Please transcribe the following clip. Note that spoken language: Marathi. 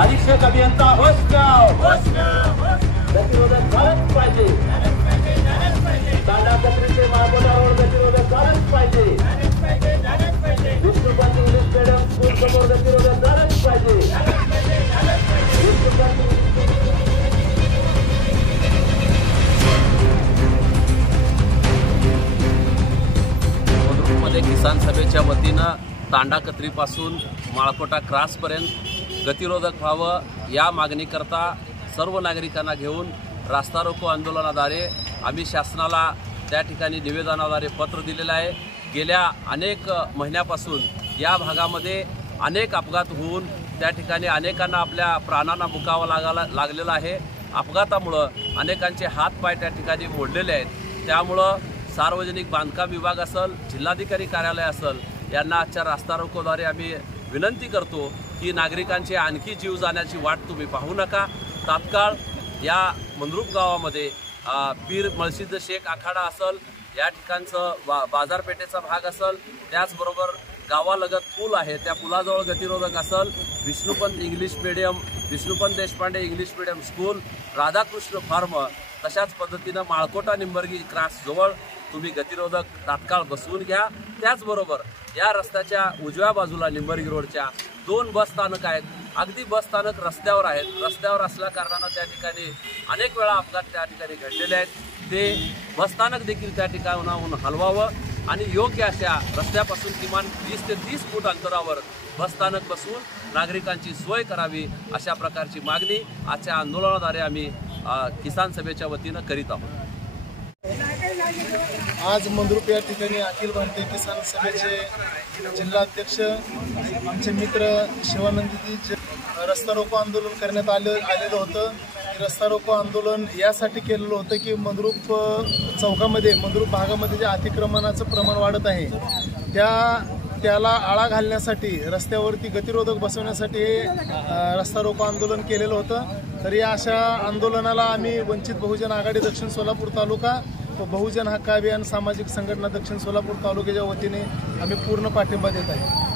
अधीक्षक अभियंता गतिरोधक झालंच पाहिजे। तांडा कचरीचे महाबोधावर गतिरोधक झालंच पाहिजे। विष्णुपंत इंग्लिश मीडियम स्कूल समोर गतिरोधक झालंच पाहिजे। मध्ये किसान सभेच्या वतीनं तांडा कत्रीपासून माळकोटा क्रॉसपर्यंत गतिरोधक व्हावं या मागणीकरता सर्व नागरिकांना घेऊन रास्ता रोको आंदोलनाद्वारे आम्ही शासनाला त्या ठिकाणी निवेदनाद्वारे पत्र दिलेलं आहे। गेल्या अनेक महिन्यापासून या भागामध्ये अनेक अपघात होऊन त्या ठिकाणी अनेकांना आपल्या प्राणांना मुकावं लागलेलं आहे। अपघातामुळं अनेकांचे हातपाय त्या ठिकाणी मोडलेले आहेत। त्यामुळं सार्वजनिक बांधकाम विभाग असेल, जिल्हाधिकारी कार्यालय असेल, यांना आजच्या रास्ता रोकोद्वारे आम्ही विनंती करतो की नागरिकांचे आणखी जीव जाण्याची वाट तुम्ही पाहू नका। तात्काळ या मंद्रुप गावामध्ये पीर मळसिद्ध शेख आखाडा असेल, या ठिकाणचं बाजारपेठेचा भाग असेल, त्याचबरोबर गावालगत पूल आहे त्या पुलाजवळ गतिरोधक असेल, Vishnupant English medium, Vishnupant Deshpande English medium school, Radhakrishna farm, तशाच पद्धतीनं माळकोटा निंबर्गी क्रॉस जवळ तुम्ही गतिरोधक तात्काळ बसवून घ्या। त्याचबरोबर या रस्त्याच्या उजव्या बाजूला निंबर्गी रोडच्या 2 बस स्थानक आहेत। अगदी बस स्थानक रस्त्यावर आहेत। रस्त्यावर असल्या कारणानं त्या ठिकाणी अनेक वेळा अपघात त्या ठिकाणी घडलेले आहेत। ते बस स्थानक देखील त्या ठिकाणाहून हलवावं आणि योग्य अशा रस्त्यापासून किमान 20 ते 30 फूट अंतरावर बसस्थानक बसवून नागरिकांची सोय करावी, अशा प्रकारची मागणी आजच्या आंदोलनाद्वारे आम्ही किसान सभेच्या वतीनं करीत आहोत। आज मंद्रुप या ठिकाणी अखिल भारतीय किसान सभेचे जिल्हाध्यक्ष आमचे मित्र शिवानंदजी रस्ता रोको आंदोलन करण्यात आलेलं होतं। रस्ता रोको आंदोलन यासाठी केलेलं होतं की मंद्रुप चौकामध्ये, मंद्रुप भागामध्ये जे अतिक्रमणाचं प्रमाण वाढत आहे त्याला आळा घालण्यासाठी, रस्त्यावरती गतिरोधक बसवण्यासाठी हे रस्ता रोको आंदोलन केलेलं होतं। तर या अशा आंदोलनाला आम्ही वंचित बहुजन आघाडी दक्षिण सोलापूर तालुका व बहुजन हक्क अभियान सामाजिक संघटना दक्षिण सोलापूर तालुक्याच्या वतीने आम्ही पूर्ण पाठिंबा देत आहे।